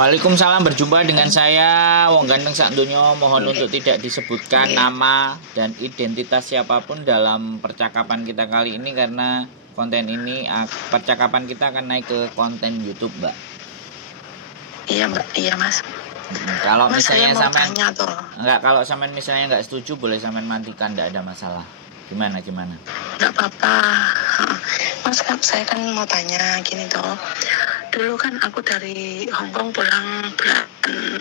Waalaikumsalam, berjumpa dengan saya Wong Ganteng Sak Donya. Mohon untuk tidak disebutkan nama dan identitas siapapun dalam percakapan kita kali ini, karena konten ini, percakapan kita akan naik ke konten YouTube, Mbak. Iya, Mbak. Iya, Mas. Kalau Mas, misalnya saya mau sampean tanya tuh. kalau sampean misalnya nggak setuju, boleh sampean matikan, nggak ada masalah. Gimana? Nggak apa-apa. Mas, saya kan mau tanya gini toh. Dulu kan aku dari Hongkong pulang bulan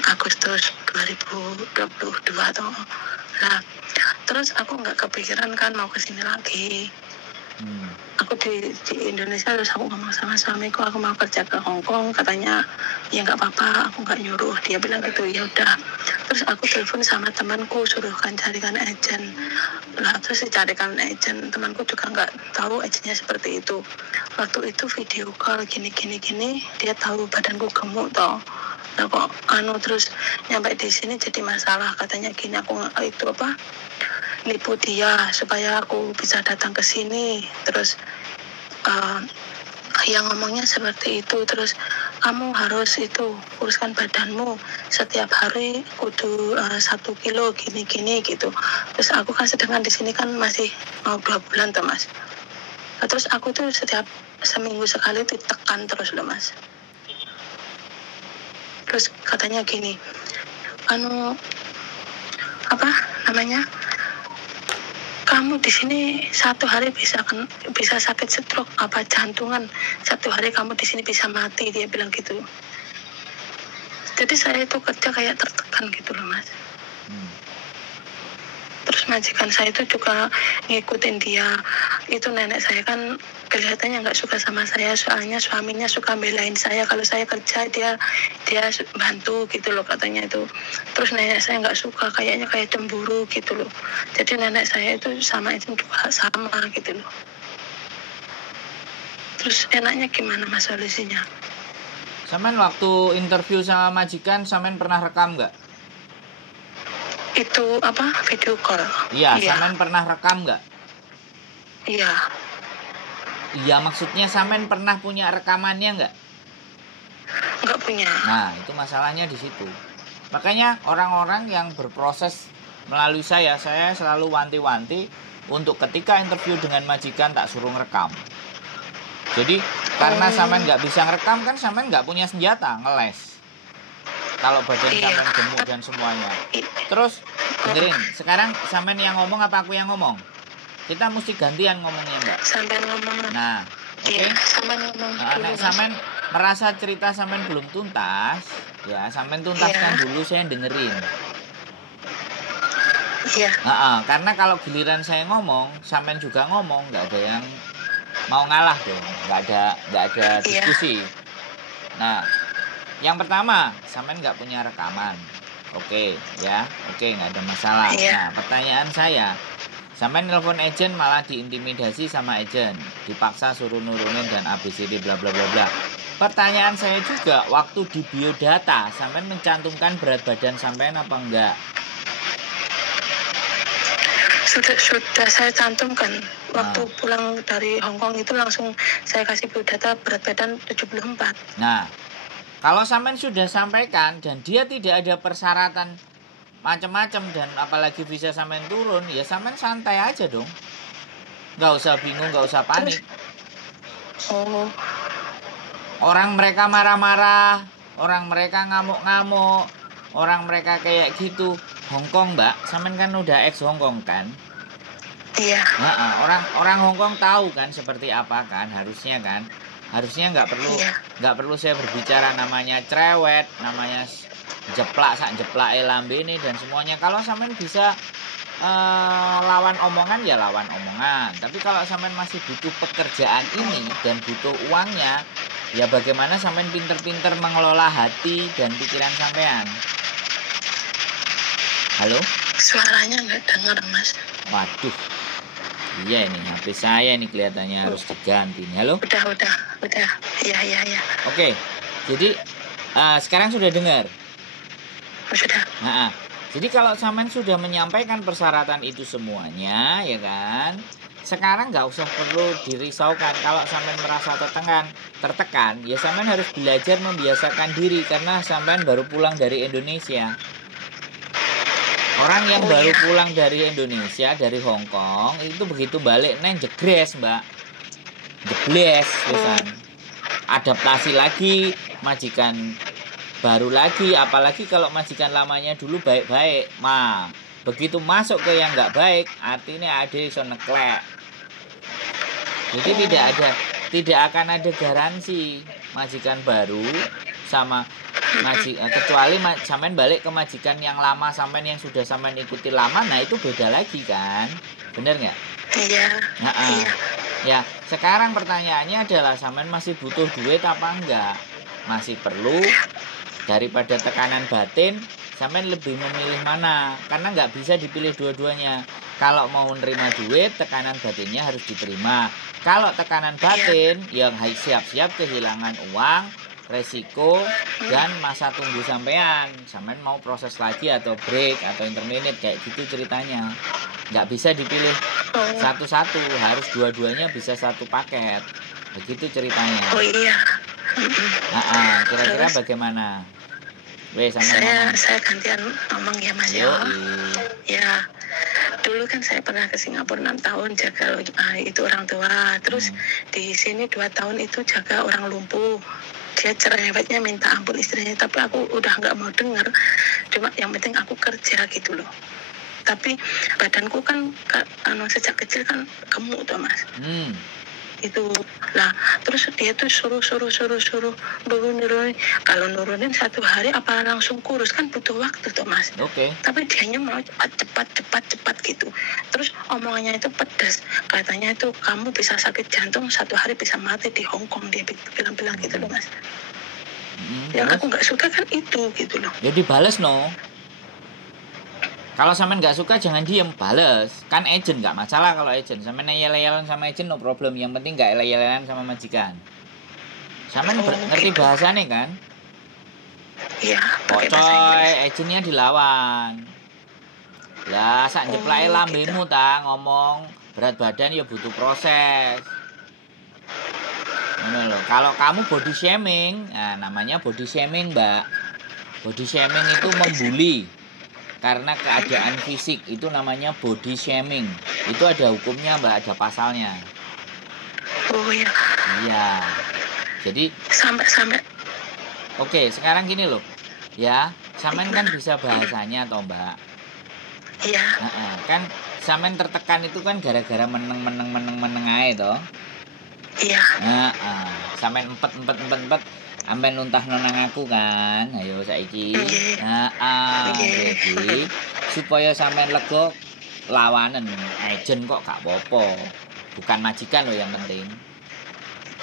Agustus 2022 toh. Nah, terus aku nggak kepikiran kan mau kesini lagi. Aku di Indonesia, terus aku ngomong sama suamiku aku mau kerja ke Hongkong. Katanya ya nggak apa-apa, aku nggak nyuruh. Dia bilang gitu, ya udah. Terus aku telepon sama temanku, suruhkan carikan agent. Lah terus dicarikan agent, temanku juga nggak tahu agentnya seperti itu. Waktu itu video call gini, dia tahu badanku gemuk toh. Nah kok terus nyampe di sini jadi masalah. Katanya gini, aku itu nipu dia supaya aku bisa datang ke sini. Terus yang ngomongnya seperti itu. Terus kamu harus itu uruskan badanmu setiap hari kudu 1 kilo gini gitu. Terus aku kan sedangkan di sini kan masih mau 2 bulan toh, Mas. Nah, terus aku tuh setiap seminggu sekali ditekan terus loh, Mas. Terus katanya gini, kamu di sini 1 hari bisa sakit stroke apa jantungan, 1 hari kamu di sini bisa mati, dia bilang gitu. Jadi saya itu kerja kayak tertekan gitu loh, Mas. Terus majikan saya itu juga ngikutin dia. Itu nenek saya kan kelihatannya nggak suka sama saya, soalnya suaminya suka belain saya. Kalau saya kerja dia bantu gitu loh katanya itu. Terus nenek saya nggak suka, kayaknya kayak cemburu gitu loh. Jadi nenek saya itu sama itu juga sama gitu loh. Terus enaknya gimana, Mas, solusinya? Sampean waktu interview sama majikan, sampean pernah rekam nggak? Itu video call? Iya. Sampean pernah rekam nggak? Iya. Iya, maksudnya sampean pernah punya rekamannya nggak? Nggak punya. Nah, itu masalahnya di situ. Makanya orang-orang yang berproses melalui saya selalu wanti-wanti untuk ketika interview dengan majikan tak suruh ngerekam. Jadi karena sampean nggak bisa ngerekam, kan sampean nggak punya senjata ngeles. Kalau badan sampean gemuk dan semuanya. Terus dengerin, sekarang sampean yang ngomong apa aku yang ngomong? Kita mesti gantian ngomongnya, Mbak. Sampean ngomong. Nah, oke. Sampean ngomong. Nah, sampean merasa cerita sampean belum tuntas, ya sampean tuntaskan dulu, saya dengerin. Iya. Karena kalau giliran saya ngomong, sampean juga ngomong, nggak ada yang mau ngalah dong, nggak ada diskusi. Nah, yang pertama, sampean nggak punya rekaman. Oke, nggak ada masalah. Nah, pertanyaan saya, sampean nelpon agent malah diintimidasi sama agent, dipaksa suruh nurunin dan ABCD bla bla bla bla. Pertanyaan saya juga, waktu di biodata, sampean mencantumkan berat badan sampean apa enggak? Sudah saya cantumkan. Waktu pulang dari Hongkong itu langsung saya kasih biodata berat badan 74. Nah, kalau sampean sudah sampaikan dan dia tidak ada persyaratan macam-macam dan apalagi bisa sampean turun, ya sampean santai aja dong. Nggak usah bingung, nggak usah panik. Orang mereka marah-marah, orang mereka ngamuk-ngamuk, orang mereka kayak gitu. Hongkong, Mbak, sampean kan udah ex Hongkong kan? Iya. Orang Hongkong tahu kan seperti apa kan, harusnya nggak perlu saya berbicara namanya cerewet, namanya jeplak lambe ini dan semuanya. Kalau sampean bisa lawan omongan, ya lawan omongan. Tapi kalau sampean masih butuh pekerjaan ini dan butuh uangnya, ya bagaimana sampean pinter-pinter mengelola hati dan pikiran sampean. Halo? Suaranya nggak dengar, Mas. Waduh. Iya, ini HP saya nih kelihatannya harus diganti nih. Halo? Udah. Iya. Oke. Jadi sekarang sudah dengar? Sudah. Jadi kalau sampean sudah menyampaikan persyaratan itu semuanya, ya kan? sekarang nggak usah perlu dirisaukan. Kalau sampean merasa tertekan, ya sampean harus belajar membiasakan diri karena sampean baru pulang dari Indonesia. Orang yang baru pulang dari Indonesia, dari Hong Kong, itu begitu balik neng jegres, Mbak. Jegres, pisan. Adaptasi lagi, majikan baru lagi, apalagi kalau majikan lamanya dulu baik-baik. Nah, begitu masuk ke yang nggak baik, artinya ada iso neklek. Jadi tidak akan ada garansi majikan baru sama kecuali sampean balik ke majikan yang lama, sampean yang sudah sampean ikuti lama, nah itu beda lagi kan, bener nggak? Iya. Iya. Ya, sekarang pertanyaannya adalah sampean masih butuh duit apa enggak? Masih perlu? Daripada tekanan batin, sampean lebih memilih mana? Karena nggak bisa dipilih dua-duanya. Kalau mau menerima duit, tekanan batinnya harus diterima. Kalau tekanan batin, yang siap-siap kehilangan uang, resiko, dan masa tunggu sampean. Sampean mau proses lagi atau break atau intermediate, kayak gitu ceritanya. Nggak bisa dipilih satu-satu, harus dua-duanya bisa satu paket. Begitu ceritanya. Oh iya. Kira-kira bagaimana? Saya gantian ngomong ya Mas ya. Ya, dulu kan saya pernah ke Singapura 6 tahun jaga itu orang tua. Terus di sini 2 tahun itu jaga orang lumpuh. Dia cerewetnya minta ampun istrinya, tapi aku udah nggak mau dengar. Cuma yang penting aku kerja gitu loh. Tapi badanku kan sejak kecil kan gemuk tuh Mas. Itu lah, terus dia tuh suruh nurunin. Kalau nurunin 1 hari apa langsung kurus, kan butuh waktu tuh Mas. Tapi dianya mau cepat gitu. Terus omongannya itu pedas, katanya itu kamu bisa sakit jantung 1 hari bisa mati di Hong Kong, dia bilang gitu loh Mas. Yang aku nggak suka kan itu gitu loh. Jadi balas no. Kalau sampean nggak suka jangan diem, bales. Kan agent nggak masalah kalau agent. Sampean yel-yelan sama agent no problem. Yang penting nggak yel-yelan sama majikan. Sampean ngerti bahasanya kan? Iya. Coy, agentnya dilawan. Lah, sak njeplake lambemu ta ngomong berat badan ya butuh proses. Kalau kamu body shaming, nah namanya body shaming, Mbak. Body shaming itu membuli. Karena keadaan fisik, itu namanya body shaming. Itu ada hukumnya Mbak, ada pasalnya. Oh iya. Iya. Jadi sampai. Oke, sekarang gini loh. Ya, sampean kan bisa bahasanya toh Mbak. Iya. Kan sampean tertekan itu kan gara-gara meneng ae toh. Iya. Sampean empet amben nuntahno nang aku kan. Ayo saiki. Jadi supaya sampean lega lawanen agent kok gak apa-apa. Bukan majikan loh yang penting.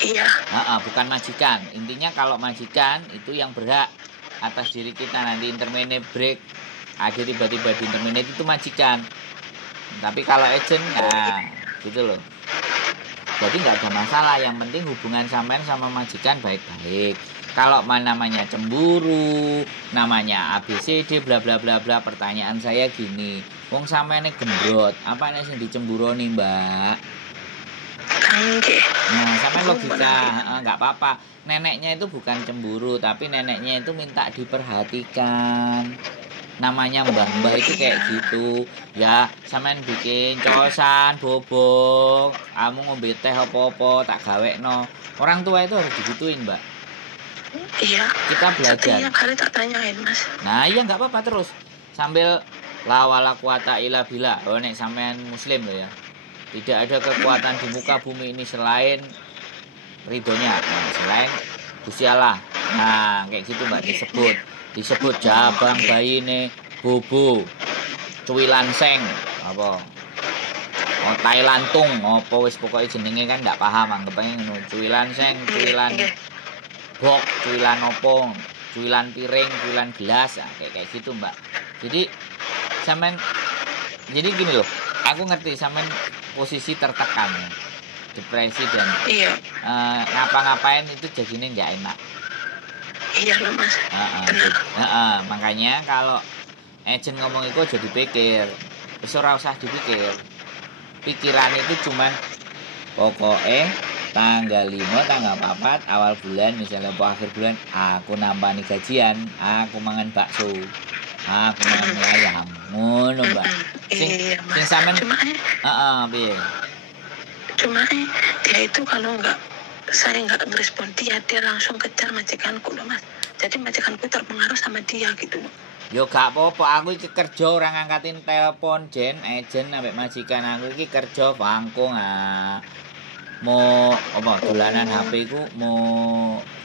Iya. Bukan majikan. Intinya kalau majikan itu yang berhak atas diri kita, nanti intermediate break. Ada tiba-tiba di intermediate itu majikan. Tapi kalau agent gitu loh. Jadi nggak ada masalah, yang penting hubungan sampean sama majikan baik-baik. Kalau namanya cemburu, namanya ABCD bla bla bla bla, pertanyaan saya gini, wong sampean gembrot, apa nek sing dicemburoni, Mbak? Nah, sampean logika, nggak apa-apa. Neneknya itu bukan cemburu, tapi neneknya itu minta diperhatikan. Namanya mbah-mbah itu kayak gitu. Ya, sampean bikin cosan, bobok, kamu ngombe teh apa-apa, tak gawekno. Orang tua itu harus digituin, Mbak. Iya. Kita belajar. Setiap kali tak tanyain, Mas. Nah, iya nggak apa-apa terus. Sambil la wala quwata illa billah. Oh, nek sampean muslim loh ya. Tidak ada kekuatan di muka bumi ini selain ridhonya. Nah, selain Gusti Allah. Nah, kayak gitu Mbak disebut jabang bayine bobo, cuwilan seng, apa? Oh, Thailantung, apa wis pokoke jenenge kan nggak paham, anggapane ngono. Cuwilan seng, cuwilan bok, cuwilan opo, cuwilan piring, cuwilan gelas, kayak gitu Mbak. Jadi sampean, jadi gini loh, aku ngerti sampean posisi tertekan, depresi dan ngapa-ngapain itu jadinya nggak enak. Iya loh Mas. Makanya kalau agent ngomong itu jadi pikir, ora usah dipikir. pikiran itu cuman pokoknya tanggal 5, tanggal 4 awal bulan misalnya akhir bulan aku nampani gajian, aku mangan bakso, aku mangan mie ayam, ngono Mbak. Iya, Sing Mas. sampean piye? Cuma dia itu kalau saya nggak ngerespon dia langsung kejar majikanku loh, Mas. Jadi majikanku terpengaruh sama dia gitu loh. Yo gak apa-apa, aku iki kerja ora ngangkatin telepon ejen ambek majikan aku iki kerja bangkung mau apa dolanan HP ku mau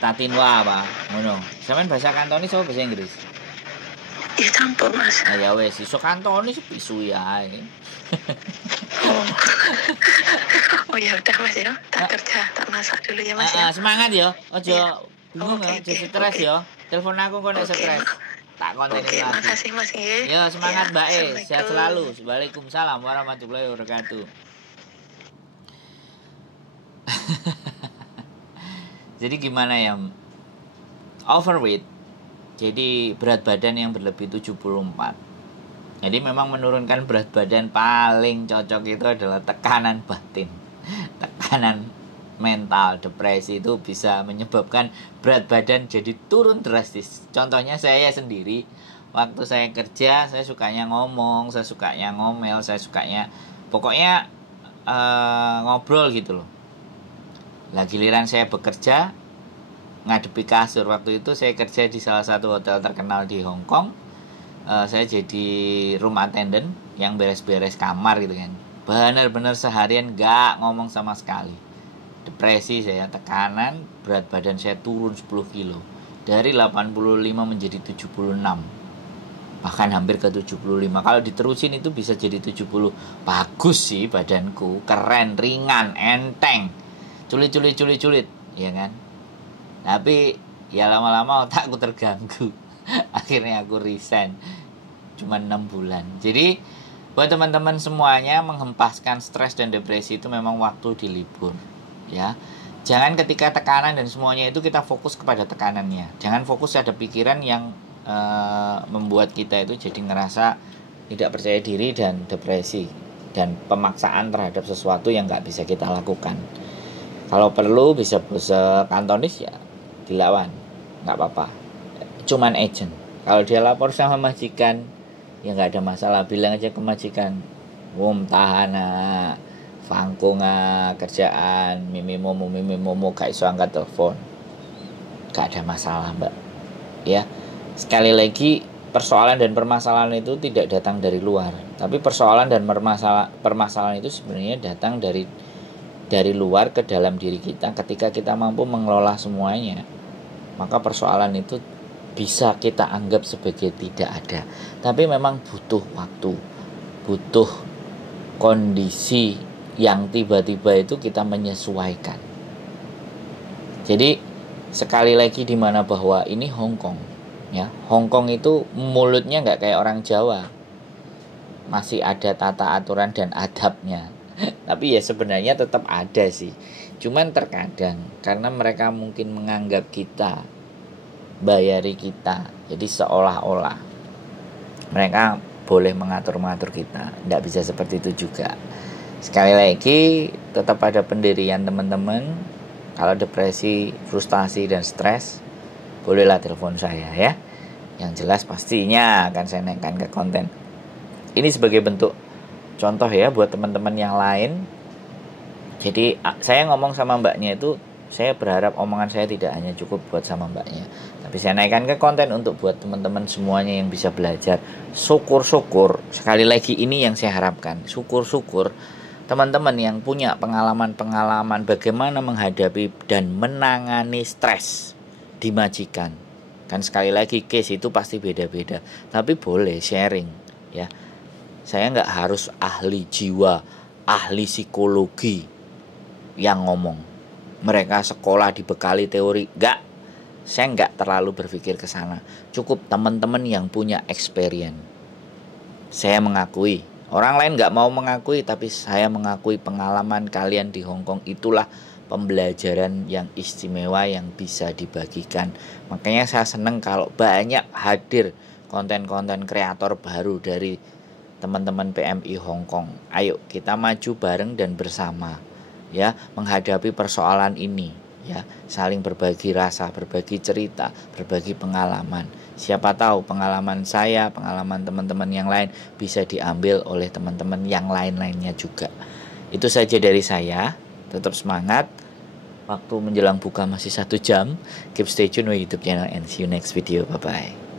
tatinwa apa ngono. Sampeyan bahasa Kantonis apa bahasa Inggris? Ya campur, Mas. Ya wes iso Kantonis pisu ya. Oh. Oh ya udah Mas ya, tak kerja, tak masak dulu ya Mas ya. Semangat ya, ojo bingung Okay, ya, stres ya. Telepon aku kok nek stres. Tak kontenin lagi. Makasih Mas nggih. Ya, semangat Mbak sehat selalu. Assalamualaikum. Waalaikumsalam warahmatullahi wabarakatuh. Jadi gimana ya? Overweight. Jadi berat badan yang berlebih 74. Jadi memang menurunkan berat badan paling cocok itu adalah tekanan batin. Tekanan mental, depresi itu bisa menyebabkan berat badan jadi turun drastis. Contohnya saya sendiri, waktu saya kerja, saya sukanya ngomong, saya sukanya ngomel, saya sukanya pokoknya ngobrol gitu loh. Lah giliran saya bekerja, ngadepi kasur. Waktu itu saya kerja di salah satu hotel terkenal di Hong Kong. Saya jadi room attendant yang beres-beres kamar gitu kan. Benar-benar seharian gak ngomong sama sekali. Depresi saya, tekanan, berat badan saya turun 10 kilo. Dari 85 menjadi 76. Bahkan hampir ke 75. Kalau diterusin itu bisa jadi 70. Bagus sih badanku, keren, ringan, enteng. Culit, ya kan? Tapi ya lama-lama otakku terganggu. Akhirnya aku resign. Cuma 6 bulan. Jadi buat teman-teman semuanya, menghempaskan stres dan depresi itu memang waktu di libur. Ya, jangan ketika tekanan dan semuanya itu kita fokus kepada tekanannya. Jangan fokus ada pikiran yang membuat kita itu jadi ngerasa tidak percaya diri dan depresi dan pemaksaan terhadap sesuatu yang nggak bisa kita lakukan. Kalau perlu bisa bahasa Kantonis ya dilawan, nggak apa-apa. Cuman agent. Kalau dia lapor sama majikan ya nggak ada masalah, bilang aja ke majikan, tahana fangkunga kerjaan mimi momo gak iso angkat telepon, gak ada masalah Mbak ya. Sekali lagi, persoalan dan permasalahan itu tidak datang dari luar, tapi persoalan dan permasalahan itu sebenarnya datang dari luar ke dalam diri kita. Ketika kita mampu mengelola semuanya, maka persoalan itu bisa kita anggap sebagai tidak ada. Tapi memang butuh waktu, butuh kondisi yang tiba-tiba itu kita menyesuaikan. Jadi sekali lagi di mana bahwa ini Hong Kong ya. Hong Kong itu mulutnya nggak kayak orang Jawa, masih ada tata aturan dan adabnya. Tapi ya sebenarnya tetap ada sih. Cuman terkadang karena mereka mungkin menganggap kita bayari kita, jadi seolah-olah mereka boleh mengatur-mengatur kita. Nggak bisa seperti itu juga. Sekali lagi, tetap ada pendirian teman-teman. Kalau depresi, frustasi, dan stres, bolehlah telepon saya ya. Yang jelas pastinya akan saya naikkan ke konten. Ini sebagai bentuk contoh ya buat teman-teman yang lain. Jadi saya ngomong sama mbaknya itu, saya berharap omongan saya tidak hanya cukup buat sama mbaknya, tapi saya naikkan ke konten untuk buat teman-teman semuanya yang bisa belajar. Syukur-syukur, sekali lagi ini yang saya harapkan, syukur-syukur teman-teman yang punya pengalaman-pengalaman bagaimana menghadapi dan menangani stres di majikan. Kan sekali lagi case itu pasti beda-beda, tapi boleh sharing ya. Saya nggak harus ahli jiwa, ahli psikologi yang ngomong. Mereka sekolah dibekali teori, saya nggak terlalu berpikir ke sana. Cukup teman-teman yang punya experience. Saya mengakui, orang lain nggak mau mengakui, tapi saya mengakui pengalaman kalian di Hong Kong itulah pembelajaran yang istimewa yang bisa dibagikan. Makanya saya senang kalau banyak hadir konten-konten kreator baru dari teman-teman PMI Hong Kong. Ayo kita maju bareng dan bersama ya menghadapi persoalan ini ya, saling berbagi rasa, berbagi cerita, berbagi pengalaman. Siapa tahu pengalaman saya, pengalaman teman-teman yang lain bisa diambil oleh teman-teman yang lain-lainnya juga. Itu saja dari saya. Tetap semangat. Waktu menjelang buka masih 1 jam. Keep stay tune with YouTube channel and see you next video. Bye bye.